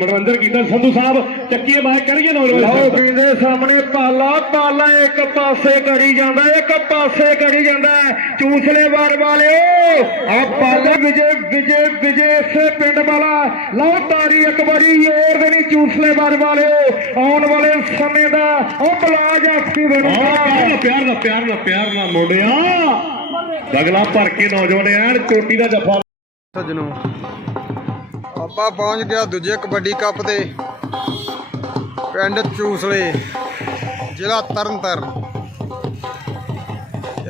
ਮਨਵੰਦਰ ਕੀਤਾ ਸੰਧੂ ਸਾਹਿਬ ਚੱਕੀਏ ਮੈਂ ਕਰੀਏ ਲਓ ਨੌਜਵਾਨ ਕਹਿੰਦੇ ਸਾਹਮਣੇ ਪਾਲਾ ਪਾਲਾ ਇੱਕ ਪਾਸੇ ਕਰੀ ਜਾਂਦਾ ਇੱਕ ਪਾਸੇ ਕਰੀ ਜਾਂਦਾ ਚੂਸਲੇ ਵਾਰ ਵਾਲਿਓ ਆ ਪਾਲਾ ਵਿਜੇ ਵਿਜੇ ਵਿਜੇ ਇਸੇ ਪਿੰਡ ਵਾਲਾ। ਲਓ ਤਾਰੀ ਇੱਕ ਵਾਰੀ ਜ਼ੋਰ ਦੇ ਨਹੀਂ ਚੂਸਲੇ ਵਾਰ ਵਾਲਿਓ। ਆਉਣ ਵਾਲੇ ਸਮੇਂ ਦਾ ਉਹ ਬਲਾਜ ਪਿਆਰ ਬਣੂਗਾ। ਪਿਆਰ ਨਾਲ ਪਿਆਰ ਨਾਲ ਪਿਆਰ ਨਾਲ ਮੁੰਡਿਆ ਬਗਲਾ ਭਰ ਕੇ ਨੌਜਵਾਨ ਐਨ ਚੋਟੀ ਦਾ ਜੱਫਾ। ਸੱਜਣੋ ਆਪਾਂ ਪਹੁੰਚ ਗਿਆ ਦੂਜੇ ਕਬੱਡੀ ਕੱਪ ਤੇ, ਪਿੰਡ ਚੂਸਲੇ, ਜ਼ਿਲ੍ਹਾ ਤਰਨਤਾਰਨ।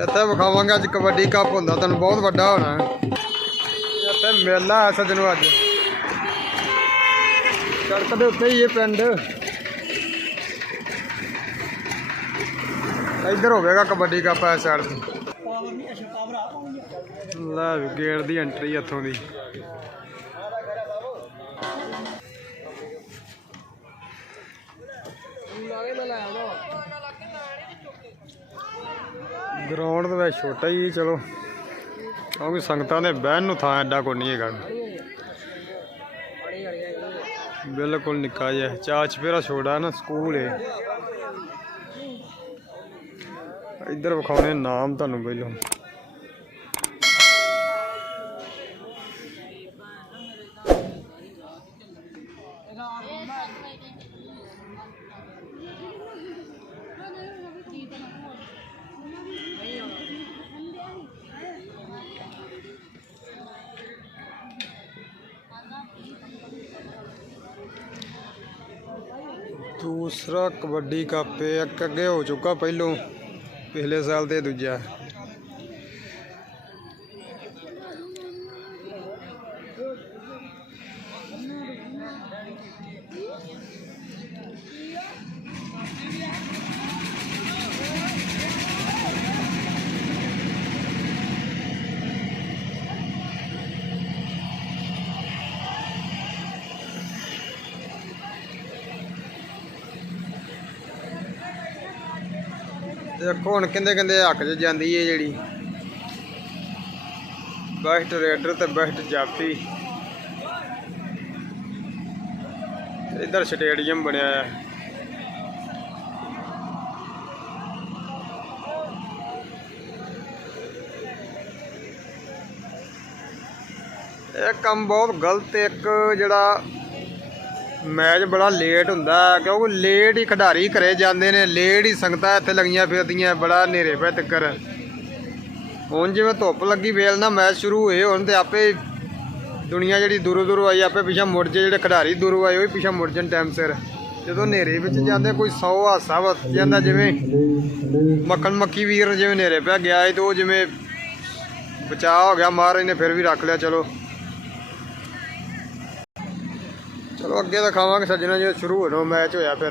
ਇੱਥੇ ਵਿਖਾਵਾਂਗੇ ਅੱਜ ਕਬੱਡੀ ਕੱਪ ਹੁੰਦਾ ਤੁਹਾਨੂੰ ਬਹੁਤ ਵੱਡਾ ਹੋਣਾ ਇੱਥੇ ਮੇਲਾ ਹੈ ਸੱਜਣੋ ਅੱਜ। ਸੜਕ ਦੇ ਉੱਤੇ ਹੀ ਇਹ ਪਿੰਡ। ਇੱਧਰ ਹੋਵੇਗਾ ਕਬੱਡੀ ਕੱਪ ਇਸ ਸਾਈਡ ਤੇ ਲੈ ਗੇਟ ਦੀ ਐਂਟਰੀ ਇੱਥੋਂ ਦੀ। ਗਰਾਊਂਡ ਤਾਂ ਵੈਸੇ ਛੋਟਾ ਹੀ ਹੈ, ਚਲੋ। ਕਿਉਂਕਿ ਸੰਗਤਾਂ ਦੇ ਬਹਿਣ ਨੂੰ ਥਾਂ ਐਡਾ ਕੋਈ ਨਹੀਂ ਹੈਗਾ। ਬਿਲਕੁਲ ਨਿੱਕਾ ਜਿਹਾ। ਚਾਰ ਚਪੇਰਾ ਛੋੜਾ ਨਾ ਸਕੂਲ ਏ। ਇੱਧਰ ਵਿਖਾਉਣੇ ਨਾਮ ਤੁਹਾਨੂੰ ਪਹਿਲੋਂ ਦੂਸਰਾ ਕਬੱਡੀ ਕੱਪ ਇਹ ਇੱਕ ਅੱਗੇ ਹੋ ਚੁੱਕਾ ਪਹਿਲੋਂ ਪਿਛਲੇ ਸਾਲ ਤੇ ਦੂਜਾ। ਦੇਖੋ ਹੁਣ ਕਹਿੰਦੇ ਕਿੰਦੇ ਹੱਕ 'ਚ ਜਾਂਦੀ ਹੈ ਜਿਹੜੀ। ਬੈਸਟ ਰੇਡਰ ਤੇ ਬੈਸਟ ਜਾਫੀ ਇੱਧਰ ਸਟੇਡੀਅਮ ਬਣਿਆ ਹੈ ਇਹ ਕੰਮ ਬਹੁਤ ਗਲਤ ਇੱਕ ਜਿਹੜਾ ਮੈਚ ਬੜਾ ਲੇਟ ਹੁੰਦਾ, ਕਿਉਂਕਿ ਲੇਟ ਹੀ ਖਿਡਾਰੀ ਘਰੇ ਜਾਂਦੇ ਨੇ, ਲੇਟ ਹੀ ਸੰਗਤਾਂ ਇੱਥੇ ਲੱਗੀਆਂ ਫਿਰਦੀਆਂ, ਬੜਾ ਹਨੇਰੇ ਪੈ ਤੱਕਰ। ਹੁਣ ਜਿਵੇਂ ਧੁੱਪ ਲੱਗੀ, ਵੇਲ ਨਾ ਮੈਚ ਸ਼ੁਰੂ ਹੋਏ ਹੁਣ ਤੇ ਆਪੇ ਦੁਨੀਆ ਜਿਹੜੀ ਦੂਰੋਂ ਦੂਰੋਂ ਆਈ, ਆਪੇ ਪਿੱਛਾ ਮੁੜ ਜੇ ਜਿਹੜੇ ਖਿਡਾਰੀ ਦੂਰੋਂ ਆਏ, ਉਹ ਵੀ ਪਿੱਛਾ ਮੁੜ ਜਾਣ ਟਾਈਮ ਸਿਰ। ਜਦੋਂ ਹਨੇਰੇ ਵਿੱਚ ਜਾਂਦੇ, ਕੋਈ 100 ਹਾਸਾ ਵਰਤ ਜਾਂਦਾ, ਜਿਵੇਂ ਮੱਖਣ ਮੱਖੀ ਵੀਰ ਜਿਵੇਂ ਹਨੇਰੇ ਪਿਆ, ਗਿਆ ਸੀ ਤੇ ਉਹ ਜਿਵੇਂ ਬਚਾਅ ਹੋ ਗਿਆ, ਮਹਾਰਾਜ ਨੇ ਫਿਰ ਵੀ ਰੱਖ ਲਿਆ, ਚਲੋ। ਚਲੋ ਅੱਗੇ ਦਿਖਾਵਾਂਗੇ ਸੱਜਣਾ ਜੇ, ਸ਼ੁਰੂ ਹੋਣਾ ਮੈਚ ਹੋਇਆ ਫਿਰ।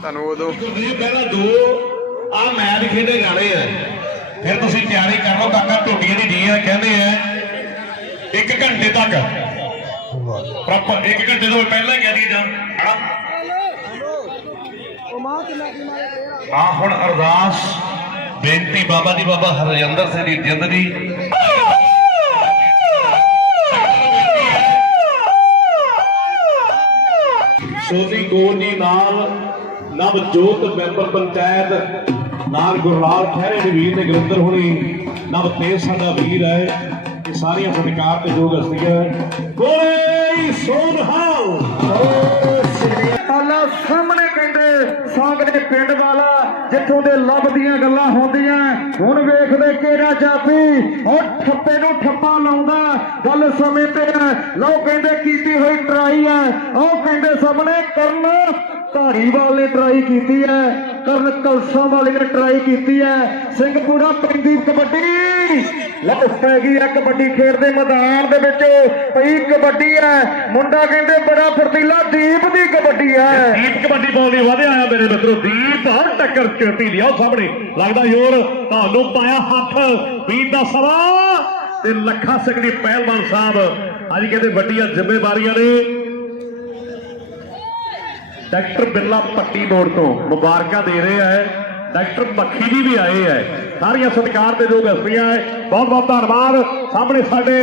ਤੁਹਾਨੂੰ ਉਦੋਂ ਪਹਿਲਾਂ ਦੋ ਆ ਮੈਚ ਖੇਡੇ ਜਾਣੇ ਆ। ਫਿਰ ਤੁਸੀਂ ਤਿਆਰੀ ਕਰ ਲਓ, ਕਾਕਾ ਟੋਟੀਆਂ ਦੀ ਡੀ ਕਹਿੰਦੇ ਆ 1 ਘੰਟੇ ਤੱਕ। ਪ੍ਰੋਪਰ 1 ਘੰਟੇ ਤੋਂ ਪਹਿਲਾਂ ਹੀ ਕਹਿ ਦਈਏ ਜਾਂ, ਹਨਾ? ਹੁਣ ਅਰਦਾਸ, ਬੇਨਤੀ ਬਾਬਾ ਦੀ ਬਾਬਾ ਹਰਜਿੰਦਰ ਸਿੰਘ ਦੀ ਜਿੰਦ ਦੀ ਸੋਦੀ ਕੋਲ ਜੀ ਨਾਲ ਨਵਜੋਤ ਮੈਂਬਰ ਪੰਚਾਇਤ ਨਾਲ ਗੁਰਲਾਲ ਖਹਿਰੇ ਦੇ ਵੀਰ ਤੇ ਗੁਰਿੰਦਰ ਹੁਣੀ, ਨਵ ਤੇਜ ਸਾਡਾ ਵੀਰ ਹੈ, ਇਹ ਸਾਰੀਆਂ ਸਤਿਕਾਰ ਤੇ ਯੋਗ ਹਸਤੀਆਂ ਕੋਈ ਸੋਨਹਾਲ! ਆਲਾ ਸਾਹਮਣੇ ਕਹਿੰਦੇ ਸਾਗ ਪਿੰਡ ਵਾਲਾ ਜਿੱਥੋਂ ਦੇ ਲੱਭ ਦੀਆਂ ਗੱਲਾਂ ਹੁੰਦੀਆਂ, ਹੁਣ ਵੇਖਦੇ ਕਿਹੜਾ ਜਾਪੀ ਉਹ ਠੱਪੇ ਨੂੰ ਠੱਪਾ ਲਾਉਂਦਾ, ਗੱਲ ਸਮੇਂ ਤੇ ਹੈ ਲਓ ਕਹਿੰਦੇ, ਕੀਤੀ ਹੋਈ ਟਰਾਈ ਹੈ ਉਹ ਕਹਿੰਦੇ, ਸਾਹਮਣੇ ਕਰਨ ਧਾਰੀਵਾਲ ਨੇ ਟਰਾਈ ਕੀਤੀ ਹੈ, ਕਰਨ ਕਲਸਾ ਵਾਲੇ ਨੇ ਟਰਾਈ ਕੀਤੀ ਹੈ। ਸਿੰਘਪੁਰਾ ਪੈਂਦੀ ਕਬੱਡੀ। ਲੈ ਪੈ ਗਈ ਹੈ ਕਬੱਡੀ ਖੇਡ ਦੇ ਮੈਦਾਨ ਦੇ ਵਿੱਚ। ਪਈ ਕਬੱਡੀ ਹੈ। ਮੁੰਡਾ ਕਹਿੰਦੇ ਬੜਾ ਫਰਤੀਲਾ, ਦੀਪ ਦੀ ਕਬੱਡੀ ਹੈ। ਦੀਪ ਕਬੱਡੀ ਬਾਲ ਦੀ ਵਧਿਆ ਆਇਆ ਮੇਰੇ ਮਿੱਤਰੋ। ਦੀਪ ਹਰ ਟੱਕਰ ਚੋਟੀ ਦੀ ਆਓ ਸਾਹਮਣੇ। ਲੱਗਦਾ ਯੋਰ ਤੁਹਾਨੂੰ ਪਾਇਆ ਹੱਥ। ਵੀਰ ਦਾ ਸਵਾ ਤੇ ਲੱਖਾ ਸਿੰਘ ਦੀ ਪਹਿਲਵਾਨ ਸਾਹਿਬ। ਅੱਜ ਕਹਿੰਦੇ ਵੱਡੀਆਂ ਜ਼ਿੰਮੇਵਾਰੀਆਂ ਨੇ। ਡਾਕਟਰ ਬਿਰਲਾ ਪੱਟੀ ਮੋੜ ਤੋਂ ਮੁਬਾਰਕਾਂ ਦੇ ਰਹੇ ਹੈ। ਡਾਕਟਰ ਮੱਖੀ ਜੀ ਵੀ ਆਏ ਹੈ। ਸਾਰੀਆਂ ਸਤਿਕਾਰ ਦੇ ਯੋਗ ਹਸਤੀਆਂ ਹੈ, ਬਹੁਤ ਬਹੁਤ ਧੰਨਵਾਦ। ਸਾਹਮਣੇ ਸਾਡੇ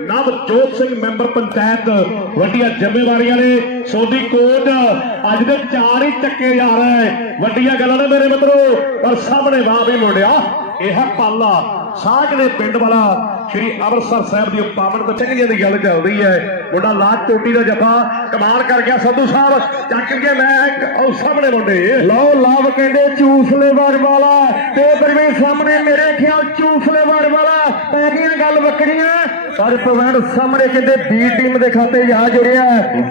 ਨਵਜੋਤ ਸਿੰਘ ਮੈਂਬਰ ਪੰਚਾਇਤ, ਵੱਡੀਆਂ ਜ਼ਿੰਮੇਵਾਰੀਆਂ ਨੇ। ਸੋਢੀ ਕੋਟ ਅੱਜ ਦੇ ਚਾਰ ਹੀ ਚੱਕੇ ਜਾ ਰਿਹਾ ਹੈ। ਵੱਡੀਆਂ ਗੱਲਾਂ ਨੇ ਮੇਰੇ ਮਿੱਤਰੋ, ਪਰ ਸਾਹਮਣੇ ਵਾਹ ਵੀ ਮੁੰਡਿਆ। ਇਹ ਹੈ ਪਾਲਾ। ਸਾਗਲੇ ਪਿੰਡ ਵਾਲਾ ਸ਼੍ਰੀ ਅੰਮ੍ਰਿਤਸਰ ਸਾਹਿਬ ਦੀ ਪਾਵਨ ਤੇ ਚੰਗੀਆਂ ਦੀ ਗੱਲ ਚੱਲਦੀ ਹੈ। ਮੁੰਡਾ ਲਾਜ ਟੋਟੀ ਦਾ ਜਫਾ ਕਮਾਲ ਕਰ ਗਿਆ ਸੰਧੂ ਸਾਹਿਬ। ਚੱਕ ਕੇ ਮੈਂ ਉਹ ਸਾਹਮਣੇ ਮੁੰਡੇ। ਲਓ ਲਵ ਕਹਿੰਦੇ ਚੂਸਲੇ ਵੜ ਵਾਲਾ। ਤੇ ਉਧਰ ਸਾਹਮਣੇ ਮੇਰੇ ਖਿਆਲ ਚੂਸਲੇ ਵਾਲਾ। ਪੈ ਗਈਆਂ ਗੱਲ ਵੱਖਰੀਆਂ। ਪਰ ਪਵਨ ਸਾਹਮਣੇ ਕਹਿੰਦੇ ਬੀ ਟੀਮ ਦੇ ਖਾਤੇ ਜਾ ਜੁੜਿਆ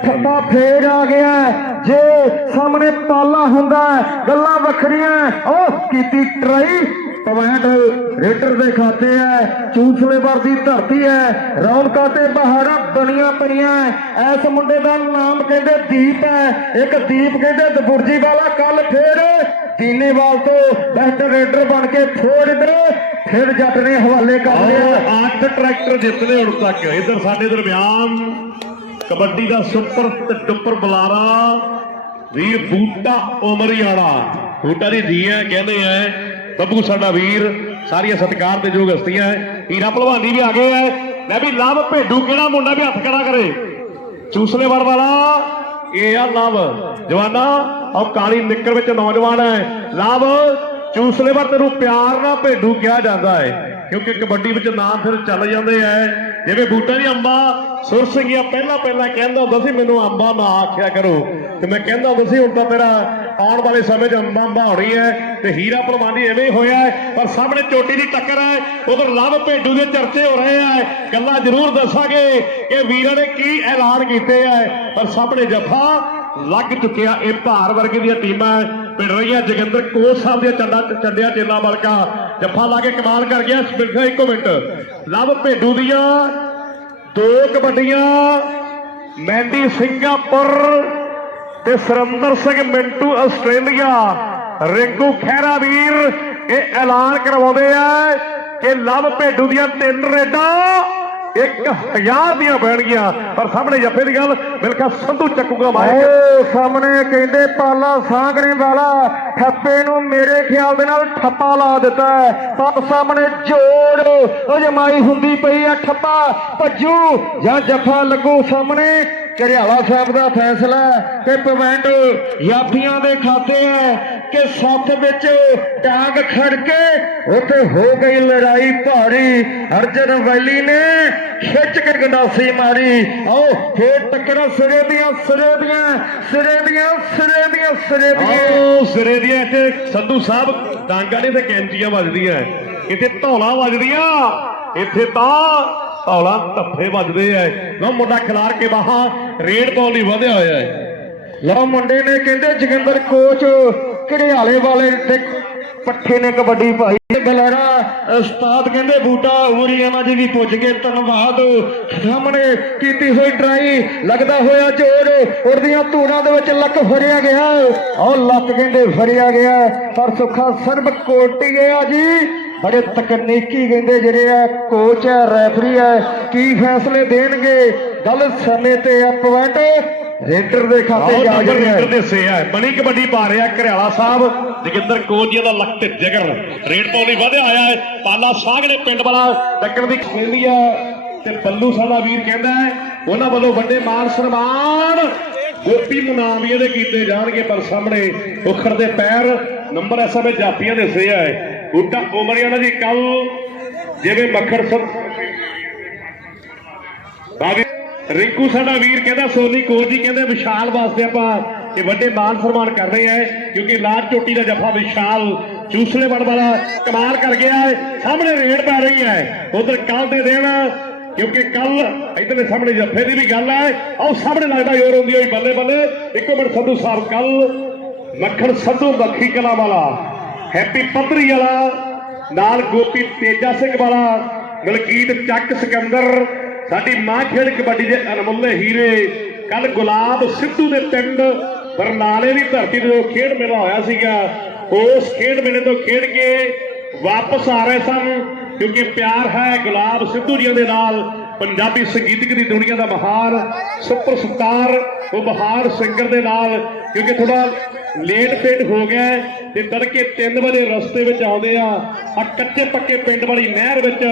ਠੱਪਾ ਫੇਰ ਆ ਗਿਆ ਜੇ ਸਾਹਮਣੇ ਤਾਲਾ ਹੁੰਦਾ ਗੱਲਾਂ ਵੱਖਰੀਆਂ। ਉਹ ਕੀਤੀ ਟਰਾਈ ਪੁਆਇੰਟ ਰੇਡਰ ਦੇ ਖਾਤੇ ਹੈ ਚੂਸਲੇ ਵਰ ਦੀ ਧਰਤੀ ਹੈ ਰੌਣਕਾਂ ਤੇ ਬਹਾਰਾਂ ਬਣੀਆਂ ਪਈਆਂ ਐਸ ਮੁੰਡੇ ਦਾ ਨਾਮ ਕਹਿੰਦੇ ਦੀਪ ਹੈ ਇੱਕ ਦੀਪ ਕਹਿੰਦੇ ਦਬੁਰਜੀ ਵਾਲਾ ਕੱਲ ਫੇਰ ਦੀਨੇਵਾਲ ਤੋਂ ਬੈਸਟ ਰੇਡਰ ਬਣ ਕੇ ਫੋੜ ਇਧਰ ਫਿਰ ਜੱਟ ਨੇ ਹਵਾਲੇ ਕਰ ਲਿਆ। ਅੱਠ ਟਰੈਕਟਰ ਜਿੱਤਦੇ ਹੁਣ ਤੱਕ। ਇਧਰ ਸਾਡੇ ਦਰਮਿਆਨ ਕਬੱਡੀ ਦਾ ਸੁਪਰ ਤੇ ਡੁੱਪਰ ਬੁਲਾਰਾ ਵੀਰ ਬੂਟਾ ਉਮਰੀਆਣਾ ਬੂਟਾ ਦੀ ਧੀਆਂ ਕਹਿੰਦੇ ਐ ਬੱਬੂ ਸਾਡਾ ਵੀਰ, ਸਾਰੀਆਂ ਸਤਿਕਾਰ ਦੇ ਯੋਗ ਹਸਤੀਆਂ ਹੈ। ਹੀਰਾ ਭਲਵਾਨੀ ਵੀ ਆ ਗਏ ਐ ਮੈਂ ਵੀ ਲਵ ਭੇਡੂ, ਕਿਹੜਾ ਮੁੰਡਾ ਵੀ ਹੱਥ ਖੜਾ ਕਰੇ? ਚੂਸਲੇਵਰ ਵਾਲਾ, ਇਹ ਆ ਲਵ। ਜਵਾਨਾ ਉਹ ਕਾਲੀ ਨਿੱਕਰ ਵਿੱਚ ਨੌਜਵਾਨ ਹੈ। ਲਵ, ਚੂਸਲੇ ਵੜ ਤੈਨੂੰ ਪਿਆਰ ਨਾਲ ਭੇਡੂ ਕਿਹਾ ਜਾਂਦਾ ਹੈ। ਕਿਉਂਕਿ ਕਬੱਡੀ ਵਿੱਚ ਨਾਮ ਫਿਰ ਚੱਲ ਜਾਂਦੇ ਐ ਜਿਵੇਂ ਬੂਟਾ ਦੀ ਅੰਬਾ, ਸੁਰ ਸਿੰਘਿਆ ਪਹਿਲਾਂ ਪਹਿਲਾਂ ਕਹਿੰਦਾ ਹੁੰਦਾ ਸੀ, ਮੈਨੂੰ ਅੰਬਾ ਨਾ ਆਖਿਆ ਕਰੋ। ਤੇ ਮੈਂ ਕਹਿੰਦਾ ਹੁੰਦਾ ਸੀ, ਹੁਣ ਤਾਂ ਤੇਰਾ ਆਉਣ ਵਾਲੇ ਸਮੇਂ 'ਚ ਅੰਬਾ ਅੰਬਾ ਹੋਣੀ ਹੈ ਤੇ ਹੀਰਾ ਭਲਵਾਨੀ ਐਵੇਂ ਹੀ ਹੋਇਆ ਹੈ, ਪਰ ਸਾਹਮਣੇ ਚੋਟੀ ਦੀ ਟੱਕਰ ਹੈ, ਉਧਰ ਲਵ ਭੇਡੂ ਦੇ ਚਰਚੇ ਹੋ ਰਹੇ ਆ। ਗੱਲਾਂ ਜ਼ਰੂਰ ਦੱਸਾਂਗੇ ਕਿ ਵੀਰਾਂ ਨੇ ਕੀ ਐਲਾਨ ਕੀਤੇ ਆ, ਪਰ ਸਾਹਮਣੇ ਜਫਾ ਲੱਗ ਚੁੱਕਿਆ ਇਹ ਭਾਰ ਵਰਗੇ ਦੀਆਂ ਟੀਮਾਂ। ਪਿੰਡ ਰਹੀਆਂ ਜਗਿੰਦਰ ਕੋਚ ਸਾਹਿਬ ਦੀਆਂ ਚੰਡਾ ਚੰਡਿਆ ਚੇਲਾ ਬਲਕਾ ਜੱਫਾ ਲਾ ਕੇ ਕਮਾਲ ਕਰ ਗਿਆ ਬਿਲਕੁਲ ਇੱਕੋ ਮਿੰਟ। ਲਵ ਭੇਡੂ ਦੀਆਂ ਦੋ ਕਬੱਡੀਆਂ, ਮਹਿੰਦੀ ਸਿੰਗਾਪੁਰ ਤੇ ਸੁਰਿੰਦਰ ਸਿੰਘ ਮਿੰਟੂ ਆਸਟ੍ਰੇਲੀਆ, ਰਿੰਕੂ ਖਹਿਰਾ ਵੀਰ ਇਹ ਐਲਾਨ ਕਰਵਾਉਂਦੇ ਆ ਕਿ ਲਵ ਭੇਡੂ ਦੀਆਂ ਤਿੰਨ ਰੇਡਾਂ 1000 ਦੀਆਂ ਬੈਣਗੀਆਂ ਪਰ ਸਾਹਮਣੇ ਜੱਫੇ ਦੀ ਗੱਲ, ਮਿਲਖਾ ਸੰਧੂ ਚੱਕੂਗਾ ਮਾਈਕ ਸਾਹਮਣੇ ਕਹਿੰਦੇ, ਪਾਲਾ ਸਾਂਗਰੇ ਵਾਲਾ, ਠੱਪੇ ਨੂੰ ਮੇਰੇ ਖਿਆਲ ਦੇ ਨਾਲ ਠੱਪਾ ਲਾ ਦਿੱਤਾ ਪਰ ਸਾਹਮਣੇ ਜੋੜ ਉਹ ਜਮਾਈ ਹੁੰਦੀ ਪਈ ਆ, ਠੱਪਾ ਭੱਜੂ ਜਾਂ ਜੱਫਾ ਲੱਗੂ ਸਾਹਮਣੇ। ਘਰਿਆਲਾ ਸਾਹਿਬ ਦਾ ਫੈਸਲਾ ਕਿ ਪਵੈਂਟ ਯਾਫੀਆਂ ਦੇ ਖਾਤੇ ਹੈ ਕਿ ਸੱਤ ਵਿੱਚ ਟਾਂਗ ਖੜ ਕੇ ਉੱਥੇ ਹੋ ਗਈ ਲੜਾਈ ਭਾਰੀ। ਅਰਜਨ ਵੈਲੀ ਨੇ ਖਿੱਚ ਕੇ ਗੰਡਾਸੀ ਮਾਰੀ। ਆਓ ਫੇਰ ਟੱਕਰਾਂ ਸਿਰੇ ਦੀਆਂ ਸਿਰੇ ਦੀਆਂ ਸਿਰੇ ਦੀਆਂ ਸਿਰੇ ਦੀਆਂ ਸਿਰੇ ਦੀਆਂ। ਆਓ ਸਿਰੇ ਦੀਆਂ ਇੱਥੇ। ਸੰਧੂ ਸਾਹਿਬ, ਡਾਂਗਾ ਨੇ ਤੇ ਕੈਂਚੀਆਂ ਵੱਜਦੀਆਂ। ਇੱਥੇ ਧੌਲਾ ਵੱਜਦੀਆਂ। ਇੱਥੇ ਤਾਂ ਧੌਲਾ ਧੱਫੇ ਵੱਜਦੇ ਐ। ਲੋ ਮੁੰਡਾ ਖਿਲਾਰ ਕੇ ਬਾਹਾਂ, ਰੇਡ ਪਾਉਣ ਲਈ ਵਧਿਆ ਹੋਇਆ ਹੈ ਲਓ ਮੁੰਡੇ ਨੇ ਕਹਿੰਦੇ, ਜਗਿੰਦਰ ਕੋਚ ਘੜਿਆਲੇ ਵਾਲੇ ਤੇ ਪੱਠੇ ਨੇ ਕਬੱਡੀ ਪਾਈ ਬਲੈਰਾ ਉਸਤਾਦ ਕਹਿੰਦੇ, ਬੂਟਾ ਉਮਰੀਆਣਾ ਜੀ ਵੀ ਪੁੱਜ ਗਏ ਧੰਨਵਾਦ। ਸਾਹਮਣੇ ਕੀਤੀ ਹੋਈ ਟਰਾਈ, ਲੱਗਦਾ ਹੋਇਆ ਜੋਰ ਉੜਦੀਆਂ ਧੂੜਾਂ ਦੇ ਵਿੱਚ ਲੱਕ ਫੜਿਆ ਗਿਆ। ਉਹ ਲੱਕ ਕਹਿੰਦੇ, ਫੜਿਆ ਗਿਆ। ਪਰ ਸੁੱਖਾ ਸਰਬ ਕੋਟੀ ਗਿਆ ਜੀ। ਬੜੇ ਤਕਨੀਕੀ ਕਹਿੰਦੇ ਜਿਹੜੇ ਆ ਕੋਚ ਹੈ ਰੈਫਰੀ ਹੈ ਕੀ ਫੈਸਲੇ ਦੇਣਗੇ? ਗੱਲ ਸਮੇਂ ਤੇ ਆ ਪੁਆਇੰਟ ਰੇਡਰ ਦੇ ਖਾਤੇ ਜਾ ਜੁੜਿਆ ਰੇਡਰ ਦੇ ਸੇ ਆ। ਬਣੀ ਕਬੱਡੀ ਪਾ ਰਿਹਾ ਘਰਿਆਲਾ ਸਾਹਿਬ। ਜਗਿੰਦਰ ਕੋਚ ਜੀ ਦਾ ਲੱਕ ਤੇ ਜਿਗਰ। ਰੇਡ ਪਾਉਣ ਲਈ ਵਧਿਆ ਆਇਆ ਹੈ। ਪਾਲਾ ਸਾਗੜੇ ਪਿੰਡ ਵਾਲਾ ਟੱਕਰ ਦੀ ਖੇਲੀਆ ਤੇ ਬੱਲੂ ਸਾਡਾ ਵੀਰ ਕਹਿੰਦਾ ਹੈ ਉਹਨਾਂ ਵੱਲੋਂ ਵੱਡੇ ਮਾਨ ਸਨਮਾਨ। ਗੋਪੀ ਮੁਨਾਵੀਏ ਦੇ ਕੀਤੇ ਜਾਣਗੇ ਪਰ ਸਾਹਮਣੇ ਉਖਰ ਦੇ ਪੈਰ। ਨੰਬਰ ਐਸਾ ਵਿੱਚ ਜਾਪੀਆਂ ਦੇ ਸੇ ਹੈ ਬੂਟਾ ਉਮਰੀਆਣਾ ਜੀ ਕੱਲ ਜਿਵੇਂ ਮੱਖਰ ਸਭ ਬਾਗੀ ਰਿੰਕੂ ਸਾਡਾ ਵੀਰ ਕਹਿੰਦਾ, ਸੋਨੀ ਕੋਚ ਜੀ ਕਹਿੰਦੇ, ਵਿਸ਼ਾਲ ਵਾਸਤੇ ਆਪਾਂ ਇਹ ਵੱਡੇ ਮਾਨ ਸਨਮਾਨ ਕਰ ਰਹੇ ਆ ਕਿਉਂਕਿ ਲਾਲ ਚੋਟੀ ਦਾ ਜੱਫਾ ਵਿਸ਼ਾਲ ਚੂਸਲੇ ਵੜ ਵਾਲਾ ਕਮਾਲ ਕਰ ਗਿਆ ਹੈ, ਸਾਹਮਣੇ ਰੇਡ ਪੈ ਰਹੀ ਹੈ। ਉਧਰ ਕੱਲ ਦੇ ਦਿਨ, ਕਿਉਂਕਿ ਕੱਲ ਇਧਰਲੇ ਸਾਹਮਣੇ ਜੱਫੇ ਦੀ ਵੀ ਗੱਲ ਹੈ, ਆਹ ਸਾਹਮਣੇ ਲੱਗਦਾ ਯੋਰ ਹੁੰਦੀ ਹੋਈ ਬੱਲੇ ਬੱਲੇ ਇੱਕੋ ਮਿੰਟ ਸੰਧੂ ਸਾਹਿਬ ਕੱਲ ਮੱਖਣ ਸੰਧੂ ਮੱਖੀ ਕਲਾ ਵਾਲਾ। ਹੈਪੀ ਪੱਧਰੀ ਵਾਲਾ, ਨਾਲ ਗੋਪੀ ਤੇਜਾ ਸਿੰਘ ਵਾਲਾ, ਮਲਕੀਤ ਚੱਕ ਸਿਕੰਦਰ, ਸਾਡੀ ਮਾਂ ਖੇਡ ਕਬੱਡੀ ਦੇ ਅਨਮੁੱਲੇ ਹੀਰੇ, ਕੱਲ ਗੁਲਾਬ ਸਿੱਧੂ ਦੇ ਪਿੰਡ, ਬਰਨਾਲੇ ਦੀ ਧਰਤੀ ਤੇ ਖੇਡ ਮੇਲਾ ਹੋਇਆ ਸੀਗਾ, ਉਸ ਖੇਡ ਮੇਲੇ ਤੋਂ ਖੇਡ ਕੇ ਵਾਪਸ ਆ ਰਹੇ ਸਨ, ਕਿਉਂਕਿ ਪਿਆਰ ਹੈ ਗੁਲਾਬ ਸਿੱਧੂ ਜੀ ਦੇ ਨਾਲ, ਪੰਜਾਬੀ ਸੰਗੀਤਕ ਦੀ ਦੁਨੀਆ ਦਾ ਮਹਾਨ ਸੁਪਰਸਟਾਰ ਉਹ ਬਹਾਰ ਸਿੰਗਰ ਦੇ ਨਾਲ, ਕਿਉਂਕਿ ਥੋੜਾ ਲੇਟ ਫੇਟ ਹੋ ਗਿਆ ਤੇ ਤੜਕੇ 3 ਵਜੇ ਰਸਤੇ ਵਿੱਚ ਆਉਂਦੇ ਆ ਆ ਕੱਚੇ ਪੱਕੇ ਪਿੰਡ ਵਾਲੀ ਨਹਿਰ ਵਿੱਚ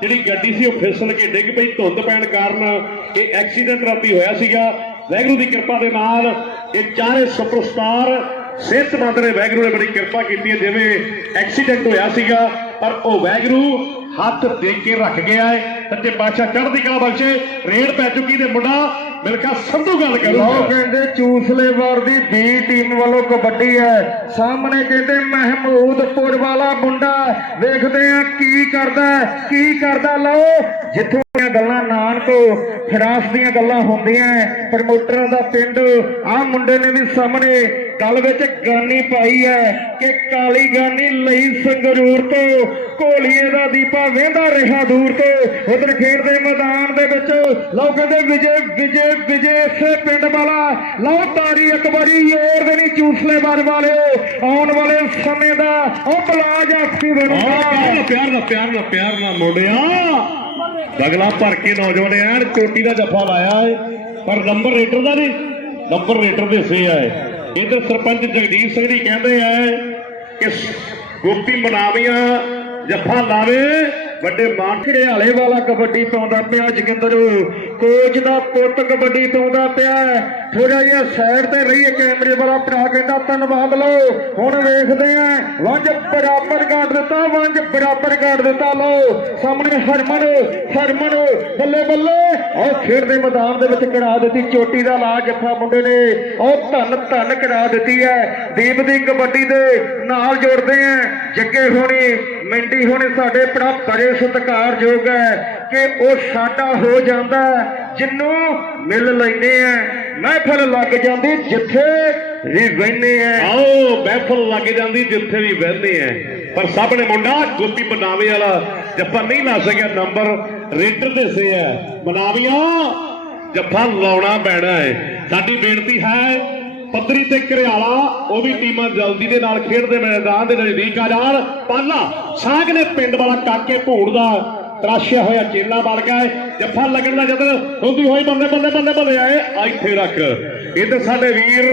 ਜਿਹੜੀ ਗੱਡੀ ਸੀ ਉਹ ਫਿਸਲ ਕੇ ਡਿੱਗ ਪਈ, ਧੁੰਦ ਪੈਣ ਕਾਰਨ ਇਹ ਐਕਸੀਡੈਂਟ ਰਾਤੀ ਹੋਇਆ ਸੀਗਾ। ਵੈਗਰੂ ਦੀ ਕਿਰਪਾ ਦੇ ਨਾਲ ਇਹ ਚਾਰੇ ਸੁਪਰਸਟਾਰ ਸਿਹਤਮੰਦ ਨੇ ਵੈਗਰੂ ਨੇ ਬੜੀ ਕਿਰਪਾ ਕੀਤੀ ਹੈ, ਜਿਵੇਂ ਐਕਸੀਡੈਂਟ ਹੋਇਆ ਸੀਗਾ। ਪਰ ਉਹ ਵੈਗਰੂ ਹੱਥ ਦੇ ਕੇ ਰੱਖ ਗਿਆ ਹੈ। ਸੱਚੇ ਪਾਤਸ਼ਾਹ ਚੜ੍ਹਦੀ ਕਲਾ ਬਖਸ਼ੇ, ਰੇਡ ਪੈ ਚੁੱਕੀ ਤੇ ਮੁੰਡਾ ਮਿਲਖਾ ਸੰਧੂ ਗੱਲ ਲੋ ਕਰੂਗਾ ਕਹਿੰਦੇ ਚੂਸਲੇਵਾਰ ਦੀ ਬੀ ਟੀਮ ਵੱਲੋਂ ਕਬੱਡੀ ਹੈ। ਸਾਹਮਣੇ ਕਹਿੰਦੇ ਮਹਿਮੂਦਪੁਰ ਵਾਲਾ ਮੁੰਡਾ, ਵੇਖਦੇ ਆ ਕੀ ਕਰਦਾ ਕੀ ਕਰਦਾ, ਲਓ, ਜਿੱਥੋਂ ਦੀਆਂ ਗੱਲਾਂ ਨਾਨਕੋ, ਫਰਾਂਸ ਦੀਆਂ ਗੱਲਾਂ ਹੁੰਦੀਆਂ ਪ੍ਰਮੋਟਰਾਂ ਦਾ ਪਿੰਡ ਆ ਮੁੰਡੇ ਨੇ ਵੀ ਸਾਹਮਣੇ ਗੱਲ ਵਿੱਚ ਗਾਨੀ ਪਾਈ ਹੈ ਕਿ ਕਾਲੀ ਗਾਨੀ ਲਈ ਸੰਗਰੂਰ ਤੋਂ ਕੋਲੀਏ ਦਾ ਦੀਪਾ ਵੇਂਦਾ ਰਿਹਾ ਦੂਰ ਤੋਂ ਉਧਰ ਖੇਡ ਦੇ ਮੈਦਾਨ ਦੇ ਵਿੱਚ ਲਓ ਕਹਿੰਦੇ ਵਿਜੇ ਵਿਜੇ ਵਿਜੇ ਇਸੇ ਪਿੰਡ ਵਾਲਾ। ਲਓ ਤਾਰੀ ਇੱਕ ਵਾਰੀ ਜ਼ੋਰ ਦੇ ਨਹੀਂ ਚੂਸਲੇ ਵਾਰ ਵਾਲੇ ਆਉਣ ਵਾਲੇ ਸਮੇਂ ਦਾ ਉਹ ਬਲਾ ਜਾਫੀ ਬਣੂਗਾ ਪਿਆਰ ਨਾਲ ਪਿਆਰ ਨਾਲ ਪਿਆਰ ਨਾਲ ਪਿਆਰ ਨਾਲ ਮੁੰਡਿਆ ਬਗਲਾ ਭਰ ਕੇ ਨੌਜਵਾਨ ਐਨ ਚੋਟੀ ਦਾ ਜੱਫਾ ਲਾਇਆ ਏ। ਪਰ ਨੰਬਰ ਰੇਟਰ ਦਾ ਨਹੀਂ, ਨੰਬਰ ਰੇਟਰ ਦੇ ਸੇ ਆਏ। ਇਧਰ ਸਰਪੰਚ ਜਗਦੀਪ ਸਿੰਘ ਜੀ ਕਹਿੰਦੇ ਆ ਕਿ ਗੋਪੀ ਮਨਾਵੀਆਂ ਜੱਫਾ ਲਾਵੇ। ਵੱਡੇ ਮਾਨ ਘੜਿਆਲੇ ਵਾਲਾ ਕਬੱਡੀ ਪਾਉਂਦਾ ਪਿਆ ਜਗਿੰਦਰ। ਕੋਚ ਦਾ ਪੁੱਤ ਕਬੱਡੀ ਪਾਉਂਦਾ ਪਿਆ। ਥੋੜਾ ਜਿਹਾ ਸਾਈਡ ਤੇ ਰਹੀਏ, ਕੈਮਰੇ ਵਾਲਾ ਭਰਾ ਕਹਿੰਦਾ, ਧੰਨਵਾਦ ਲਓ, ਹੁਣ ਵੇਖਦੇ ਆਂ ਵੰਜ ਬਰਾਬਰ ਕੱਢ ਦਿੱਤਾ, ਵੰਜ ਬਰਾਬਰ ਕੱਢ ਦਿੱਤਾ, ਲਓ। ਸਾਹਮਣੇ ਹਰਮਨ ਹਰਮਨ, ਬੱਲੇ ਬੱਲੇ। ਉਹ ਖੇਡ ਦੇ ਮੈਦਾਨ ਦੇ ਵਿੱਚ ਕਰਾ ਦਿੱਤੀ, ਚੋਟੀ ਦਾ ਲਾ ਜੱਫਾ ਮੁੰਡੇ ਨੇ। ਉਹ ਧੰਨ ਧੰਨ ਕਰਾ ਦਿੱਤੀ ਹੈ। ਦੀਪ ਦੀ ਕਬੱਡੀ ਦੇ ਨਾਲ ਜੋੜਦੇ ਆਂ ਜੱਗੇ ਹੋਣੀ ਮਿੰਡੀ ਹੁਣੇ ਸਾਡੇ ਬੜਾ ਬੜੇ ਸਤਿਕਾਰਯੋਗ ਹੈ ਕਿ ਉਹ ਸਾਡਾ ਹੋ ਜਾਂਦਾ ਜਿੰਨੂੰ ਮਿਲ ਲੈਨੇ ਆ। ਮਹਿਫਲ ਲੱਗ ਜਾਂਦੀ ਜਿੱਥੇ ਵੀ ਬਹਿਨੇ ਆ। ਆਓ, ਮਹਿਫਲ ਲੱਗ ਜਾਂਦੀ ਜਿੱਥੇ ਵੀ ਬਹਿੰਦੇ ਐ ਪਰ ਸਾਹਮਣੇ ਮੁੰਡਾ ਗੋਪੀ ਬਨਾਵੇ ਵਾਲਾ, ਜੱਫਾ ਨਹੀਂ ਲਾ ਸਕਿਆ, ਨੰਬਰ ਰੇਟਰ ਦੇ ਸੇ ਐ ਬਨਾਵੀਆਂ ਜੱਫਾ ਲਾਉਣਾ ਪੈਣਾ ਹੈ। ਸਾਡੀ ਬੇਨਤੀ ਹੈ ਪੱਧਰੀ ਤੇ ਘਰਿਆਲਾ ਉਹ ਵੀ ਟੀਮਾਂ ਜਲਦੀ ਦੇ ਨਾਲ ਖੇਡਦੇ ਮੈਦਾਨ ਦੇ ਨਜ਼ਦੀਕ ਆ ਜਾਣ। ਪਾਲਾ, ਸਾਗ ਨੇ ਪਿੰਡ ਵਾਲਾ ਕਾਕੇ ਭੂੜ ਦਾ ਤਰਾਸ਼ਿਆ ਹੋਇਆ ਚੇਲਾ ਬਣ ਗਿਆ ਜੱਫਾ ਲੱਗਣ ਦਾ ਜਦੋਂ ਹੁੰਦੀ ਹੋਈ ਬੰਦੇ ਬੰਦੇ ਬੰਦੇ ਬੰਦੇ ਆਏ, ਇੱਥੇ ਰੱਖ। ਇੱਧਰ ਸਾਡੇ ਵੀਰ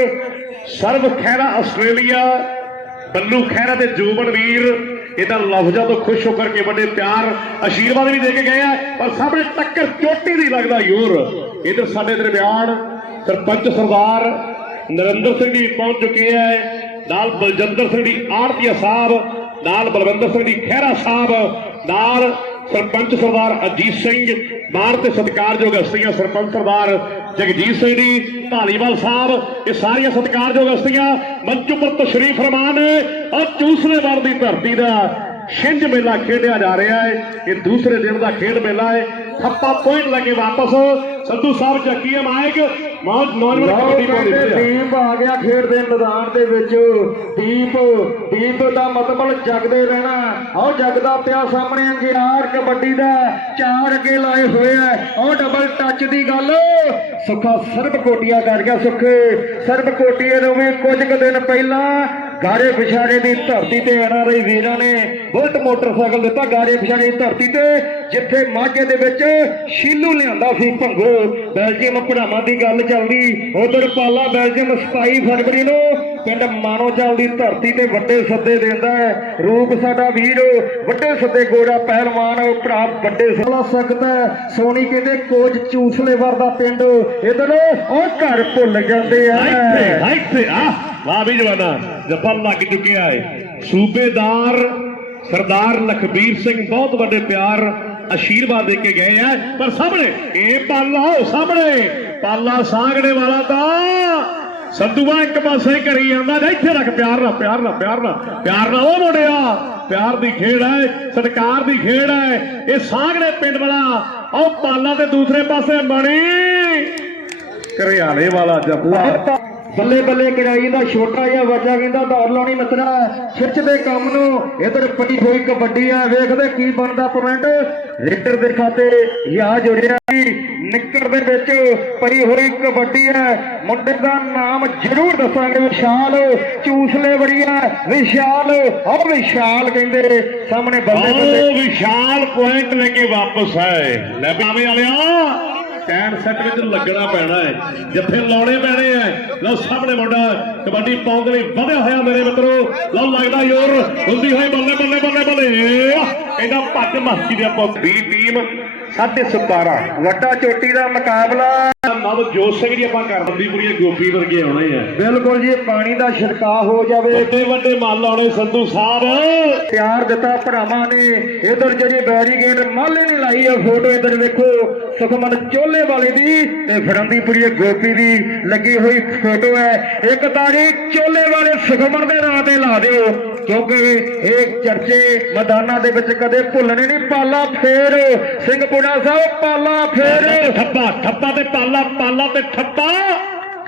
ਸਰਵ ਖਹਿਰਾ ਆਸਟ੍ਰੇਲੀਆ, ਬੱਲੂ ਖਹਿਰਾ ਤੇ ਜੋਬਨ ਵੀਰ। ਇਹਦਾ ਲਫ਼ਜ਼ਾਂ ਤੋਂ ਖੁਸ਼ ਹੋ ਕਰਕੇ ਵੱਡੇ ਪਿਆਰ ਆਸ਼ੀਰਵਾਦ ਵੀ ਦੇ ਕੇ ਗਏ ਆ। ਪਰ ਸਾਹਮਣੇ ਟੱਕਰ ਚੋਟੀ ਦੀ ਲੱਗਦਾ ਯੂਰ। ਇਧਰ ਸਾਡੇ ਦਰਮਿਆਨ ਸਰਪੰਚ ਸਰਦਾਰ ਨਰਿੰਦਰ ਸਿੰਘ ਜੀ ਪਹੁੰਚ ਚੁੱਕੇ ਹੈ ਨਾਲ ਬਲਜਿੰਦਰ ਸਿੰਘ ਜੀ ਆਰਤੀਆ ਸਾਹਿਬ, ਨਾਲ ਬਲਵਿੰਦਰ ਸਿੰਘ ਜੀ, ਖਹਿਰਾ ਸਾਹਿਬ, ਨਾਲ ਸਰਪੰਚ ਸਰਦਾਰ ਅਜੀਤ ਸਿੰਘ ਮਾਰ ਤੇ ਸਤਿਕਾਰਯੋਗ ਹਸਤੀਆਂ ਸਰਪੰਚ ਸਰਦਾਰ ਜਗਜੀਤ ਸਿੰਘ ਜੀ ਢਾਲੀਵਾਲ ਸਾਹਿਬ, ਇਹ ਸਾਰੀਆਂ ਸਤਿਕਾਰਯੋਗ ਹਸਤੀਆਂ ਮੰਚ ਉੱਪਰ ਤਸ਼ਰੀਫ ਫਰਮਾਨ, ਔਰ ਚੂਸਲੇਵਾਲ ਦੀ ਧਰਤੀ ਦਾ ਛਿੰਝ ਮੇਲਾ ਖੇਡਿਆ ਜਾ ਰਿਹਾ ਹੈ। ਇਹ ਦੂਸਰੇ ਦਿਨ ਦਾ ਖੇਡ ਮੇਲਾ ਹੈ। ਥੱਪਾ ਪੁਆਇੰਟ ਲੈ ਕੇ ਵਾਪਸ। ਸੰਧੂ ਸਾਹਿਬ, ਚੱਕੀਏ ਮਾਇਕ ਮੌਜ ਨੌਜਵਾਨ ਲਓ ਕਬੱਡੀ ਪਾਉਂਦੇ ਕਹਿੰਦੇ ਪਏ ਆ। ਦੀਪ ਆ ਗਿਆ ਖੇਡ ਦੇ ਮੈਦਾਨ ਦੇ ਵਿੱਚ। ਦੀਪ ਦੀਪ ਦਾ ਮਤਲਬ ਜਗਦੇ ਰਹਿਣਾ। ਆਹ ਜਗਦਾ ਪਿਆ ਸਾਹਮਣੇ ਅੰਗਿਆਰ ਕਬੱਡੀ ਦਾ। ਚਾਰ ਅੱਗੇ ਲਾਏ ਹੋਏ ਆ। ਉਹ ਡਬਲ ਟੱਚ ਦੀ ਗੱਲ। ਸੁੱਖਾ ਸਰਬ ਕੋਟੀਆ ਕਰ ਗਿਆ ਸੁੱਖ। ਸਰਬ ਕੋਟੀਏ ਨੂੰ ਵੀ ਕੁਝ ਕੁ ਦਿਨ ਪਹਿਲਾਂ ਗਾਰੇ ਪਿਛਾੜੇ ਦੀ ਧਰਤੀ ਤੇ ਆਣਾ ਰਹੀ ਵੀਰਾਂ ਨੇ ਬੁਲਟ ਮੋਟਰਸਾਈਕਲ ਦਿੱਤਾ ਗਾਰੇ ਪਿਛਾੜੇ ਦੀ ਧਰਤੀ ਤੇ, ਜਿੱਥੇ ਮਾਝੇ ਦੇ ਵਿੱਚ ਸ਼ੀਲੂ ਲਿਆਂਦਾ ਸੀ ਭੰਗੋ। ਬੈਲਜੀਅਮ ਭਰਾਵਾਂ ਦੀ ਗੱਲ ਚੱਲਦੀ, ਉਧਰ ਪਾਲਾ ਬੈਲਜੀਅਮ 27 ਫਰਵਰੀ ਨੂੰ ਪਿੰਡ ਮਾਨੋਚਾਲ ਦੀ ਧਰਤੀ ਤੇ ਵੱਡੇ ਸੱਦੇ ਦਿੰਦਾ ਹੈ। ਰੂਪ ਸਾਡਾ ਵੀਰ, ਵੱਡੇ ਸੱਦੇ ਗੋੜਾ ਪਹਿਲਵਾਨ, ਉਹ ਭਰਾ ਵੱਡੇ ਸਲਾ ਸਕਦਾ ਸੋਨੀ ਕਹਿੰਦੇ ਕੋਚ ਚੂਸਲੇਵਰ ਦਾ ਪਿੰਡ, ਇਧਰ ਉਹ ਘਰ ਭੁੱਲ ਜਾਂਦੇ ਆ। ਇੱਥੇ ਇੱਥੇ ਆ। ਵਾਹ ਵੀ ਜਵਾਨਾ, ਜੱਫਾ ਲੱਗ ਚੁੱਕਿਆ ਏ ਸੂਬੇਦਾਰ ਸਰਦਾਰ ਲਖਬੀਰ ਸਿੰਘ ਬਹੁਤ ਵੱਡੇ ਪਿਆਰ ਆਸ਼ੀਰਵਾਦ ਦੇ ਕੇ ਗਏ ਆ। ਪਰ ਸਾਹਮਣੇ, ਇਹ ਪਾਲਾ, ਸਾਹਮਣੇ, ਪਾਲਾ ਸਾਗੜੇ ਵਾਲਾ ਤਾਂ ਸੰਧੂਆ ਇੱਕ ਪਾਸੇ ਕਰੀ ਜਾਂਦਾ ਜਾ ਇੱਥੇ ਰੱਖ ਪਿਆਰ ਨਾਲ ਪਿਆਰ ਨਾਲ ਪਿਆਰ ਨਾਲ ਪਿਆਰ ਨਾਲ। ਉਹ ਮੁੰਡਿਆ, ਪਿਆਰ ਦੀ ਖੇਡ ਹੈ, ਸਤਿਕਾਰ ਦੀ ਖੇਡ ਹੈ। ਇਹ ਸਾਗੜੇ ਪਿੰਡ ਵਾਲਾ, ਉਹ ਪਾਲਾ ਤੇ ਦੂਸਰੇ ਪਾਸੇ ਬਣੀ। ਘਰਿਆਲੇ ਵਾਲਾ ਜੱਫਾ। ਬੱਲੇ ਬੱਲੇ ਕਰਾਈ ਦਾ ਛੋਟਾ ਜਿਹਾ ਬੱਚਾ ਕਹਿੰਦਾ ਦੌੜ ਲਾਉਣੀ ਨੱਚਣਾ ਖਿੱਚ ਦੇ ਕੰਮ ਨੂੰ ਇਧਰ ਪਈ ਹੋਈ ਕਬੱਡੀ ਆ, ਵੇਖਦੇ ਕੀ ਬਣਦਾ ਪੁਆਇੰਟ ਲੀਡਰ ਦੇ ਖਾਤੇ ਯਾ ਜੁੜਿਆ ਸੀ। ਨਿੱਕਰ ਦੇ ਵਿੱਚ ਪਈ ਹੋਈ ਕਬੱਡੀ ਹੈ। ਮੁੰਡੇ ਦਾ ਨਾਮ ਜ਼ਰੂਰ ਦੱਸਾਂਗੇ। ਵਿਸ਼ਾਲ ਚੂਸਲੇ ਬੜੀਆ ਵਿਸ਼ਾਲ ਉਹ ਵਿਸ਼ਾਲ ਕਹਿੰਦੇ ਸਾਹਮਣੇ ਬੱਲੇ ਬੱਲੇ ਵਿਸ਼ਾਲ ਪੁਆਇੰਟ ਲੈ ਕੇ ਵਾਪਸ ਆਏ। ਲੈ ਬਾਵੇਂ ਵਾਲਿਆ। ਟੈਨ ਸੈੱਟ ਵਿੱਚ ਲੱਗਣਾ ਪੈਣਾ ਹੈ। ਜੱਫੇ ਲਾਉਣੇ ਪੈਣੇ ਐ ਲਓ ਸਾਹਮਣੇ ਮੁੰਡਾ ਕਬੱਡੀ ਪਾਉਣ ਦੇ ਲਈ ਵਧਿਆ ਹੋਇਆ ਮੇਰੇ ਮਿੱਤਰੋ। ਲਓ ਲੱਗਦਾ ਯੋਰ ਹੁੰਦੀ ਹੋਈ ਬੱਲੇ ਬੱਲੇ ਬੱਲੇ ਬੱਲੇ। ਇਹਦਾ ਭੱਜ ਮਸਤੀ ਦੇ ਆਪਾਂ ਦੀ ਟੀਮ 17.5 ਵੱਡਾ ਚੋਟੀ ਦਾ ਮੁਕਾਬਲਾ। ਨਵਜੋਤ ਸਿੰਘ ਜੀ ਆਪਾਂ ਕਰ ਦਿੰਦੀ ਪੂਰੀ ਗੋਪੀ ਵਰਗੇ ਆਉਣੇ ਆ। ਬਿਲਕੁਲ ਜੀ ਪਾਣੀ ਦਾ ਛਿੜਕਾਅ ਹੋ ਜਾਵੇ। ਵੱਡੇ ਵੱਡੇ ਮੱਲ ਆਉਣੇ ਸੰਧੂ ਸਾਹਿਬ। ਪਿਆਰ ਦਿੱਤਾ ਭਰਾਵਾਂ ਨੇ। ਇਧਰ ਜਿਹੜੀ ਬੈਰੀਗੇਡ ਮਾਲੇ ਨੇ ਲਾਈ ਆ ਫੋਟੋ ਇਧਰ ਵੇਖੋ ਸੁਖਮਨ ਚੋਲੇ ਵਾਲੇ ਦੀ ਤੇ ਫੜੰਦੀਪੁਰੀ ਗੋਪੀ ਦੀ ਲੱਗੀ ਹੋਈ ਫੋਟੋ ਹੈ। ਇੱਕ ਤਾਰੀ ਚੋਲੇ ਵਾਲੇ ਸੁਖਮਨ ਦੇ ਨਾਂ ਤੇ ਲਾ ਦਿਓ। ਕਿਉਂਕਿ ਇਹ ਚਰਚੇ ਮੈਦਾਨਾਂ ਦੇ ਵਿੱਚ ਕਦੇ ਭੁੱਲਣੇ ਨਹੀਂ, ਪਾਲਾ ਫੇਰ। ਸਿੰਘ ਸਿੰਘਪੁਰਾ ਸਾਹਿਬ, ਪਾਲਾ ਫੇਰ। ਠੱਪਾ ਠੱਪਾ ਤੇ ਪਾਲਾ ਪਾਲਾ ਤੇ ਠੱਪਾ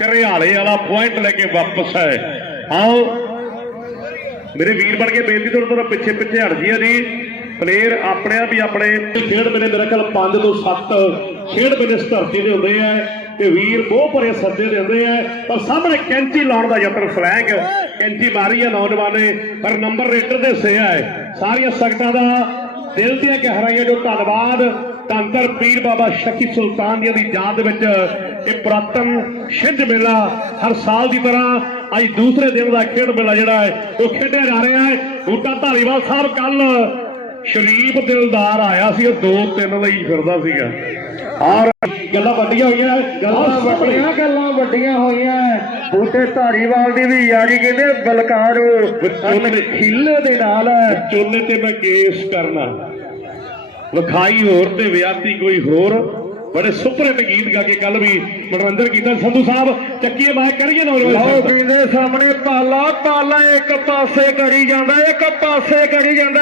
ਘਰਿਆਲੇ ਵਾਲਾ ਪੁਆਇੰਟ ਲੈ ਕੇ ਵਾਪਸ ਹੈ ਆਓ। ਮੇਰੇ ਵੀਰ ਬਣ ਕੇ ਬੇਨਤੀ ਤੋਂ ਥੋੜਾ ਪਿੱਛੇ ਪਿੱਛੇ ਹਟ ਜੀ ਜੀ। ਪਲੇਅਰ ਆਪਣੇ ਆਪ ਹੀ ਆਪਣੇ। ਖੇਡ ਮੇਰੇ ਮੇਰੇ ਕੋਲ 5 ਤੋਂ 7 ਖੇਡ ਮੇਰੇ ਧਰਤੀ ਦੇ ਹੁੰਦੇ ਆ। ਤੇ ਵੀਰ ਬਹੁਤ ਭਰੇ ਸੱਜੇ ਦਿੰਦੇ ਹੁੰਦੇ ਆ ਪਰ ਸਾਹਮਣੇ ਕੈਂਚੀ ਲਾਉਣ ਦਾ ਯਤਨ ਫਲੈਗ। ਕੈਂਚੀ ਮਾਰੀ ਆ ਨੌਜਵਾਨ ਨੇ ਪਰ ਨੰਬਰ ਰੇਟਰ ਦੇ ਸਿਆ ਹੈ ਸਾਰੀਆਂ ਸੰਗਤਾਂ ਦਾ ਦਿਲ ਦੀਆਂ ਗਹਿਰਾਈਆਂ ਜੋ ਧੰਨਵਾਦ ਧੰਦਰ ਪੀਰ ਬਾਬਾ ਸ਼ਕੀ ਸੁਲਤਾਨ ਦੀ ਦੀ ਯਾਦ ਵਿੱਚ ਇਹ ਪੁਰਾਤਨ ਛਿੰਝ ਮੇਲਾ ਹਰ ਸਾਲ ਦੀ ਤਰ੍ਹਾਂ ਅੱਜ ਦੂਸਰੇ ਦਿਨ ਦਾ ਖੇਡ ਮੇਲਾ ਜਿਹੜਾ ਹੈ, ਉਹ ਖੇਡਿਆ ਜਾ ਰਿਹਾ ਹੈ। ਬੂਟਾ ਧਾਰੀਵਾਲ ਸਾਹਿਬ ਕੱਲ ਸ਼ਰੀਫ ਦਿਲਦਾਰ ਆਇਆ ਸੀ, ਉਹ ਦੋ ਤਿੰਨ ਲਈ ਫਿਰਦਾ ਸੀਗਾ। ਔਰ ਗੱਲਾਂ ਵੱਡੀਆਂ ਹੋਈਆਂ ਗੱਲਾਂ ਵੱਡੀਆਂ। ਗੱਲਾਂ ਵੱਡੀਆਂ ਹੋਈਆਂ। ਬੂਟੇ ਧਾਰੀਵਾਲ ਦੀ ਵੀ ਯਾਰੀ ਕਹਿੰਦੇ ਬਲਕਾਰ ਵਿਚੋਲੇ ਖਿੱਲੇ ਦੇ ਨਾਲ ਚੋਲੇ ਤੇ ਮੈਂ ਕੇਸ ਕਰਨਾ। ਵਿਖਾਈ ਹੋਰ ਤੇ ਵਿਆਤੀ ਕੋਈ ਹੋਰ। ਬੜੇ ਸੁਪਰਹਿਟ ਗੀਤ ਗਾ ਕੇ ਕੱਲ ਵੀ ਮਨੋਰੰਜਨ ਕੀਤਾ ਸੰਧੂ ਸਾਹਿਬ, ਚੱਕੀਏ ਮੈਂ ਕਰੀਏ ਲਓ ਕਹਿੰਦੇ ਸਾਹਮਣੇ ਪਾਲਾ ਪਾਲਾ ਇੱਕ ਪਾਸੇ ਕਰੀ ਜਾਂਦਾ, ਇੱਕ ਪਾਸੇ ਕਰੀ ਜਾਂਦਾ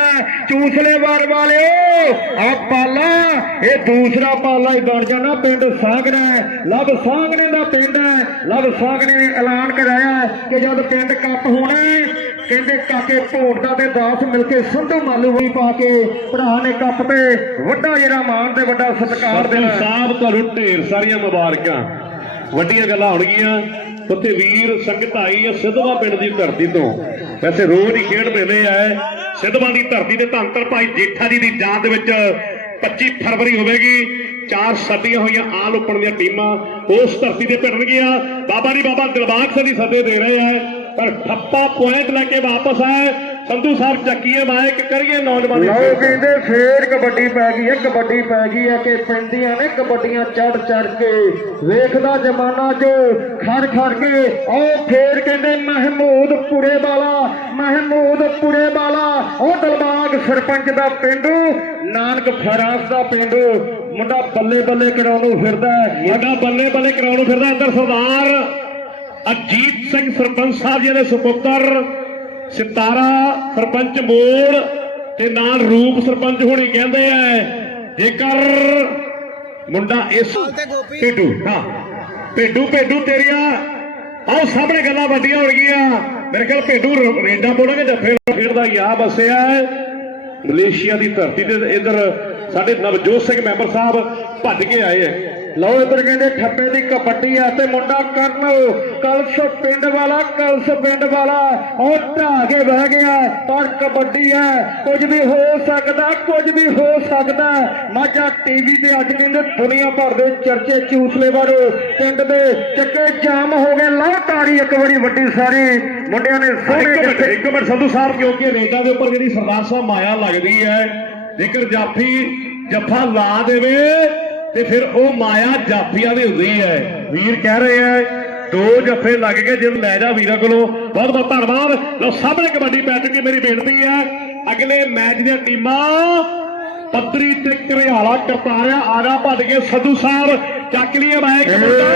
ਚੂਸਲੇ ਵਾਰ ਵਾਲਿਓ, ਆ ਪਾਲਾ, ਇਹ ਦੂਸਰਾ ਪਾਲਾ ਹੀ ਬਣ ਜਾਣਾ, ਪਿੰਡ ਸਾਗਣਾ ਲਵ ਸਾਗਣੇ ਦਾ ਪਿੰਡ ਹੈ। ਲਵ ਸਾਗਣੇ ਨੇ ਐਲਾਨ ਕਰਾਇਆ ਕਿ ਜਦ ਪਿੰਡ ਕੱਪ ਹੋਣਾ ਕਹਿੰਦੇ ਕਾਕੇ ਭੋਟਦਾ ਤੇ ਦਾਸ ਮਿਲ ਕੇ ਸੰਧੂ ਮਾਲੂ ਵੀ ਪਾ ਕੇ ਭਰਾ ਨੇ ਕੱਪ ਤੇ ਵੱਡਾ ਜਿਹੜਾ ਮਾਣ ਤੇ ਵੱਡਾ ਸਤਿਕਾਰ ਦੇਣਾ। ਸਾਹਿਬ ਤੁਹਾਨੂੰ ਢੇਰ ਸਾਰੀਆਂ ਮੁਬਾਰਕਾਂ। ਵੱਡੀਆਂ ਗੱਲਾਂ ਹੋਣਗੀਆਂ। ਉੱਥੇ ਵੀਰ ਸੰਗਤ ਆਈ ਹੈ ਸਿੱਧਵਾ ਪਿੰਡ ਦੀ ਧਰਤੀ ਤੋਂ। ਵੈਸੇ ਰੋਜ਼ ਹੀ ਖੇਡ ਮੇਲੇ ਆ। ਸਿੱਧਵਾ ਦੀ ਧਰਤੀ ਤੇ ਧੰਤਰ ਭਾਈ ਜੇਠਾ ਜੀ ਦੀ ਯਾਦ ਵਿੱਚ 25 ਫਰਵਰੀ ਹੋਵੇਗੀ। ਚਾਰ ਸੱਦੀਆਂ ਹੋਈਆਂ ਆਲ ਓਪਨ ਦੀਆਂ ਟੀਮਾਂ ਉਸ ਧਰਤੀ ਤੇ ਭਿੜਨਗੀਆਂ। ਬਾਬਾ ਜੀ ਬਾਬਾ ਦਿਲਬਾਗ ਸਿੰਘ ਦੀ ਸੱਦੇ ਦੇ ਰਹੇ ਆ। ਪਰ ਠੱਪਾ ਪੁਆਇੰਟ ਲੈ ਕੇ ਵਾਪਸ ਆਏ। ਸੰਧੂ ਸਾਹਿਬ ਚੱਕੀਏ ਮਾਇਕ ਕਰੀਏ ਨੌਜਵਾਨੀ ਲਓ ਕਹਿੰਦੇ ਫੇਰ ਕਬੱਡੀ ਪੈ ਗਈ ਹੈ ਕਬੱਡੀ ਪੈ ਗਈ ਹੈ ਕਿ ਪੈਂਦੀਆਂ ਨੇ ਕਬੱਡੀਆਂ ਚੜ ਚੜ ਕੇ ਵੇਖਦਾ ਜਮਾਨਾ ਜੋ ਖੜ ਖੜ ਕੇ ਉਹ ਫੇਰ ਕਹਿੰਦੇ ਮਹਿਮੂਦ ਪੁਰੇ ਵਾਲਾ ਮਹਿਮੂਦ ਪੁਰੇ ਵਾਲਾ ਉਹ ਦਲਬਾਗ ਸਰਪੰਚ ਦਾ ਪਿੰਡੂ ਨਾਨਕ ਫਰਾਂਸ ਦਾ ਪਿੰਡੂ ਮੁੰਡਾ ਬੱਲੇ ਬੱਲੇ ਕਰਾਉਣ ਨੂੰ ਫਿਰਦਾ ਹੈ। ਮੁੰਡਾ ਬੱਲੇ ਬੱਲੇ ਕਰਾਉਣ ਨੂੰ ਫਿਰਦਾ ਅੰਦਰ ਸਰਦਾਰ। ਅਜੀਤ ਸਿੰਘ ਸਰਪੰਚ ਸਾਹਿਬ ਜੀ ਦੇ ਸੁਪੁੱਤਰ ਸਿਤਾਰਾ ਸਰਪੰਚ ਮੋੜ ਤੇ ਨਾਲ ਰੂਪ ਸਰਪੰਚ ਹੋਣੀ ਕਹਿੰਦੇ ਆ। ਜੇਕਰ ਮੁੰਡਾ ਇਸ ਭੇਡੂ ਹਾਂ ਭੇਡੂ ਭੇਡੂ ਤੇਰੀਆਂ ਆਹ ਸਾਹਮਣੇ ਗੱਲਾਂ ਵੱਡੀਆਂ ਹੋਣਗੀਆਂ। ਮੇਰੇ ਖਿਆਲ ਰ- ਰੇਡਾਂ ਬੋਲਾਂਗੇ ਜੱਫੇ ਖੇਡਦਾ ਹੀ ਆ ਬਸਿਆ ਮਲੇਸ਼ੀਆ ਦੀ ਧਰਤੀ ਤੇ ਇਧਰ ਸਾਡੇ ਨਵਜੋਤ ਸਿੰਘ ਮੈਂਬਰ ਸਾਹਿਬ ਭੱਜ ਕੇ ਆਏ ਹੈ ਲਓ ਇੱਧਰ ਕਹਿੰਦੇ ਠੱਪੇ ਦੀ ਕਬੱਡੀ ਆ ਤੇ ਮੁੰਡਾ ਕਰਨ ਕਲਸ ਪਿੰਡ ਵਾਲਾ ਕਲਸ ਪਿੰਡ ਵਾਲਾ। ਉਹ ਢਾ ਕੇ ਬਹਿ ਗਿਆ। ਪਰ ਕਬੱਡੀ ਆ ਕੁਝ ਵੀ ਹੋ ਸਕਦਾ ਕੁਝ ਵੀ ਹੋ ਸਕਦਾ। ਮਾਝਾ ਟੀਵੀ ਤੇ ਅੱਜ ਕਹਿੰਦੇ ਦੁਨੀਆ ਭਰ ਦੇ ਚਰਚੇ ਚੂਸਲੇ ਬਾਰੇ ਪਿੰਡ ਦੇ ਚੱਕੇ ਜਾਮ ਹੋ ਗਏ। ਲਾਤਾਰੀ ਇੱਕ ਵਾਰੀ ਵੱਡੀ ਸਾਰੀ। ਮੁੰਡਿਆਂ ਨੇ ਸੋਹਣੇ ਇੱਕ ਮਿੰਟ ਸੰਧੂ ਸਾਹਿਬ ਕਿਉਂਕਿ ਰੇਡਾਂ ਦੇ ਉੱਪਰ ਜਿਹੜੀ ਸਰਦਾਰ ਸਾਹਿਬ ਮਾਇਆ ਲੱਗਦੀ ਹੈ ਜੇਕਰ ਜਾਫੀ ਜੱਫਾ ਲਾ ਦੇਵੇ ਤੇ ਫਿਰ ਉਹ ਮਾਇਆ ਜਾਫੀਆਂ ਦੀ ਹੁੰਦੀ ਹੈ। ਵੀਰ ਕਹਿ ਰਹੇ ਹੈ, ਦੋ ਜੱਫੇ ਲੱਗ ਗਏ ਜੇ ਲੈ ਜਾ ਵੀਰਾਂ ਕੋਲੋਂ। ਬਹੁਤ ਬਹੁਤ ਧੰਨਵਾਦ। ਲੋ ਸਾਹਮਣੇ ਕਬੱਡੀ ਪੈ ਦੀ ਮੇਰੀ ਬੇਨਤੀ ਹੈ, ਅਗਲੇ ਮੈਚ ਦੀਆਂ ਟੀਮਾਂ ਪੱਤਰੀ ਤੇ ਘਰਿਆਲਾ ਕਰਤਾਰਿਆ ਆਗਾ ਭੱਜ ਕੇ ਸੰਧੂ ਸਾਹਿਬ ਚੱਕ ਲਈਏ ਮੈਂ ਮੁੰਡਾ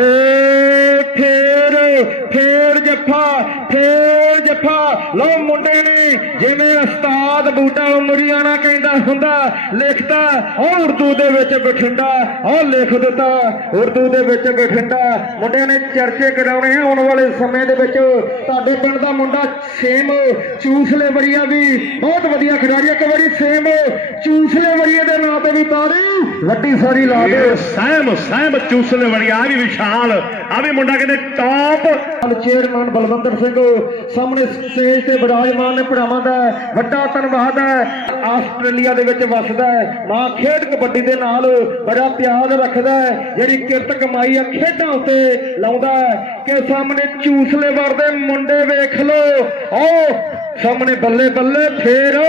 ਏ ਫੇਰ ਫੇਰ ਜੱਫਾ ਫੇਰ ਜੱਫਾ। ਲੋ ਮੁੰਡੇ ਨੇ, ਜਿਵੇਂ ਉਸਤਾਦ ਬੂਟਾ ਉਮਰੀਆਣਾ ਕਹਿੰਦਾ ਹੁੰਦਾ ਲਿਖਤਾ ਉਹ ਉਰਦੂ ਦੇ ਵਿੱਚ ਬਠਿੰਡਾ, ਉਹ ਲਿਖ ਦਿੱਤਾ, ਉਰਦੂ ਦੇ ਵਿੱਚ ਬਠਿੰਡਾ। ਮੁੰਡਿਆਂ ਨੇ ਚਰਚੇ ਕਰਾਉਣੇ ਆਉਣ ਵਾਲੇ ਸਮੇਂ ਦੇ ਵਿੱਚ। ਤੁਹਾਡੇ ਪਿੰਡ ਦਾ ਮੁੰਡਾ ਸੇਮ, ਚੂਸਲੇ ਵਰੀਆ ਵੀ, ਬਹੁਤ ਵਧੀਆ ਖਿਡਾਰੀ ਇੱਕ ਵਾਰੀ ਸੇਮ, ਚੂਸਲੇ ਵਰੀਏ ਦੇ ਨਾਂ ਤੇ ਵੀ ਤਾਰੀ ਵੱਡੀ ਸਾਰੀ ਲਾ ਦੇ। ਇਹ ਸਹਿਮ ਚੂਸਲੇ ਵਰੀਆ ਆ ਵੀ ਵਿਸ਼ਾਲ, ਆ ਵੀ ਮੁੰਡਾ ਕਹਿੰਦੇ ਟੌਪ ਨਾਲ ਚੇਅਰਮੈਨ ਬਲਵੰਦਰ ਸਿੰਘ ਸਾਹਮਣੇ ਸਟੇਜ ਤੇ ਵਿਰਾਜਮਾਨ ਨੇ ਭਰਾਵਾਂ ਦਾ ਵੱਡਾ ਧੰਨਵਾਦ ਹੈ। ਆਸਟ੍ਰੇਲੀਆ ਦੇ ਵਿੱਚ ਵੱਸਦਾ ਹੈ। ਮਾਂ ਖੇਡ ਕਬੱਡੀ ਦੇ ਨਾਲ ਬੜਾ ਪਿਆਰ ਰੱਖਦਾ ਹੈ। ਜਿਹੜੀ ਕਿਰਤ ਕਮਾਈ ਆ ਖੇਡਾਂ ਉੱਤੇ ਲਾਉਂਦਾ ਹੈ। ਕਿ ਸਾਹਮਣੇ ਚੂਸਲੇ ਵਰਦੇ ਮੁੰਡੇ ਵੇਖ ਲਓ। ਓ, ਸਾਹਮਣੇ ਬੱਲੇ ਬੱਲੇ ਫੇਰ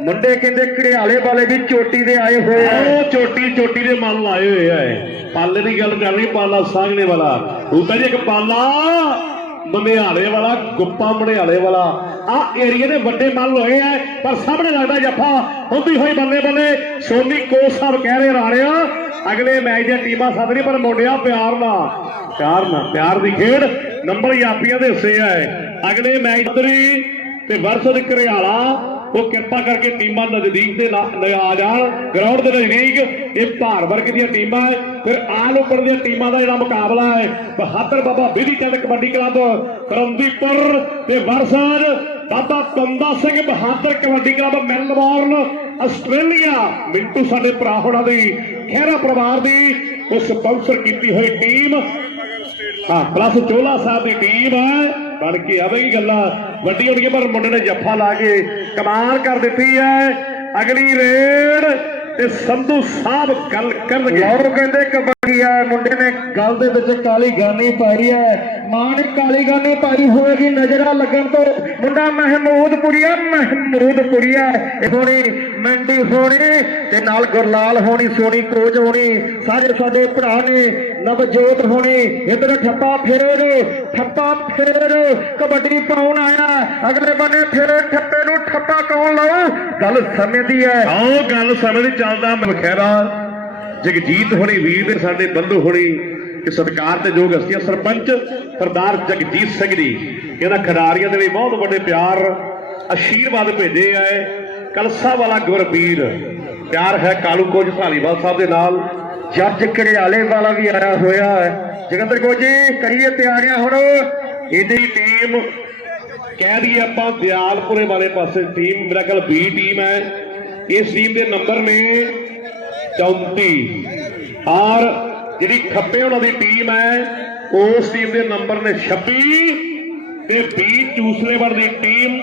ਮੁੰਡੇ ਕਹਿੰਦੇ ਘੜਿਆਲੇ ਵਾਲੇ ਵੀ ਚੋਟੀ ਦੇ ਆਏ ਹੋਏ ਆ। ਉਹ ਚੋਟੀ ਚੋਟੀ ਦੇ ਮਨ ਲਾਏ ਹੋਏ ਆ ਪਾਲੇ ਦੀ ਗੱਲ ਕਰਨੀ, ਪਾਲਾ ਸਾਹਣੇ ਵਾਲਾ। ਉਹ ਤਾਂ ਜੀ ਇੱਕ ਪਾਲਾ ਮੰਡਿਆਲੇ ਵਾਲਾ, ਗੁੱਪਾ ਮੰਡਿਆਲੇ ਵਾਲਾ। ਆ ਏਰੀਏ ਦੇ ਵੱਡੇ ਮੱਲ ਹੋਏ ਆ, ਪਰ ਸਾਹਮਣੇ ਲੱਗਦਾ ਜੱਫਾ। ਹੁੰਦੀ ਹੋਈ ਬੱਲੇ ਬੱਲੇ, ਸੋਨੀ ਕੋਚ ਸਾਹਿਬ ਕਹਿ ਰਹੇ ਰਾਣਿਆ ਅਗਲੇ ਮੈਚ ਦੀਆਂ ਟੀਮਾਂ ਸੱਦ ਰਹੀ ਪਰ ਮੁੰਡਿਆ ਪਿਆਰ ਨਾਲ। ਪਿਆਰ ਨਾਲ, ਪਿਆਰ ਦੀ ਖੇਡ ਨੰਬਰ ਯਾਪੀਆਂ ਦੇ ਹਿੱਸੇ ਆ ਅਗਲੇ ਮੈਚ ਦਰੀ ਤੇ ਵਰਸਦ ਘਰਿਆਲਾ ਉਹ ਕਿਰਪਾ ਕਰਕੇ ਟੀਮਾਂ ਨਜ਼ਦੀਕ ਦੇ ਆ ਜਾਣ ਗਰਾਊਂਡ ਦੇ ਨਜ਼ਦੀਕ ਇਹ ਭਾਰ ਵਰਗ ਦੀਆਂ ਟੀਮਾਂ ਹੈ। ਫਿਰ ਆਲ ਉੱਪਰ ਦੀਆਂ ਟੀਮਾਂ ਦਾ ਜਿਹੜਾ ਮੁਕਾਬਲਾ ਹੈ, ਬਹਾਦਰ ਬਾਬਾ ਬਿਧੀ ਚੰਦ ਕਬੱਡੀ ਕਲੱਬ, ਕਰਮਦੀਪੁਰ ਤੇ ਵਰਸਦ Baba Kanda Singh Bahadur kabaddi club, Melbourne, Australia. Mintu ਸਾਡੇ ਭਰਾ ਹੋਣਾ ਦੀ, ਖਹਿਰਾ ਪਰਿਵਾਰ ਦੀ ਉਹ ਸਪਾਂਸਰ ਕੀਤੀ ਹੋਈ ਟੀਮ। ਹਾਂ, ਪਲੱਸ ਚੋਲਾ ਸਾਹਿਬ ਦੀ ਟੀਮ ਹੈ। ਬਣ ਕੇ ਆਵੇਗੀ ਗੱਲਾਂ? ਵੱਡੀ ਹੋਣਗੀਆਂ, ਪਰ ਮੁੰਡੇ ਨੇ ਜੱਫਾ ਲਾ ਕੇ ਕਮਾਲ ਕਰ ਦਿੱਤੀ ਹੈ। ਅਗਲੀ ਰੇਡ ਤੇ ਸੰਧੂ ਸਾਹਿਬ ਗੱਲ ਕਰਨਗੇ। ਲਓ ਕਹਿੰਦੇ ਕਬੱਡੀ ਆ, ਮੁੰਡੇ ਨੇ ਗੱਲ ਦੇ ਵਿੱਚ ਕਾਲੀ ਗਾਨੀ ਪਾਈ ਹੈ। ਮਾਂ ਨੇ ਕਾਲੀ ਗਾਨੀ ਪਾਈ ਹੋਏਗੀ ਨਜ਼ਰਾਂ ਲੱਗਣ ਤੋਂ ਮੁੰਡਾ ਮਹਿਮੂਦਪੁਰੀਆ ਮਹਿਮੂਦਪੁਰੀਆ ਇਹ ਹੋਣੀ ਮੰਡੀ ਹੋਣੀ ਤੇ ਨਾਲ ਗੁਰਲਾਲ ਹੋਣੀ, ਸੋਨੀ ਕੋਚ ਹੋਣੀ, ਸਾਰੇ ਸਾਡੇ ਭਰਾ ਨੇ, ਨਵਜੋਤ ਹੋਣੀ, ਇਧਰ ਠੱਪਾ ਫੇਰੇ ਨੇ ਠੱਪਾ ਫੇਰੇ ਕਬੱਡੀ ਪਾਉਣ ਆਇਆ। ਅਗਲੇ ਬੰਨੇ ਫੇਰੇ ਠੱਪੇ ਨੂੰ ਠੱਪਾ ਕੌਣ ਲਾਉ ਗੱਲ ਸਮੇਂ ਦੀ ਹੈ। ਆਓ, ਗੱਲ ਸਮੇਂ ਦੀ ਚੱਲਦਾ। ਮਖੈਰਾ ਜਗਜੀਤ ਹੋਣੀ, ਵੀਰ ਦੇ ਸਾਡੇ ਬੰਧੂ ਹੋਣੀ ਕਿ ਸਤਿਕਾਰ ਤੇ ਯੋਗ ਹਸਤੀਆਂ, ਸਰਪੰਚ ਸਰਦਾਰ ਜਗਜੀਤ ਸਿੰਘ ਜੀ। ਇਹਨਾਂ ਖਿਡਾਰੀਆਂ ਦੇ ਲਈ ਬਹੁਤ ਵੱਡੇ ਪਿਆਰ ਆਸ਼ੀਰਵਾਦ ਭੇਜੇ ਆਏ। ਕਲਸਾ ਵਾਲਾ ਗੁਰਬੀਰ, ਪਿਆਰ ਹੈ ਕਾਲੂ ਕੋਜ ਢਾਲੀਵਾਲ ਸਾਹਿਬ ਦੇ ਨਾਲ। ਜੱਜ ਘੜਿਆਲੇ ਵਾਲਾ ਵੀ ਆਇਆ ਹੋਇਆ ਹੈ। ਜਗਿੰਦਰ ਕੋ ਜੀ, ਕਰੀਏ ਤਿਆਰੀਆਂ ਹੁਣ। ਇਹਦੀ ਟੀਮ ਕਹਿ ਦਈਏ ਆਪਾਂ ਦਿਆਲਪੁਰੇ ਵਾਲੇ ਪਾਸੇ ਟੀਮ ਮੇਰਾ ਖਿਆਲ ਬੀ ਟੀਮ ਹੈ। ਇਸ ਟੀਮ ਦੇ ਨੰਬਰ ਨੇ 34 ਔਰ ਜਿਹੜੀ ਖੱਪੇ ਉਹਨਾਂ ਦੀ ਟੀਮ ਹੈ, ਉਸ ਟੀਮ ਦੇ ਨੰਬਰ ਨੇ 26 ਤੇ ਬੀ ਚੂਸਲੇਵੜ ਦੀ ਟੀਮ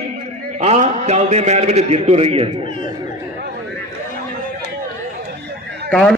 ਆ ਚੱਲਦੇ ਮੈਚ ਵਿੱਚ ਜਿੱਤ ਰਹੀ ਹੈ।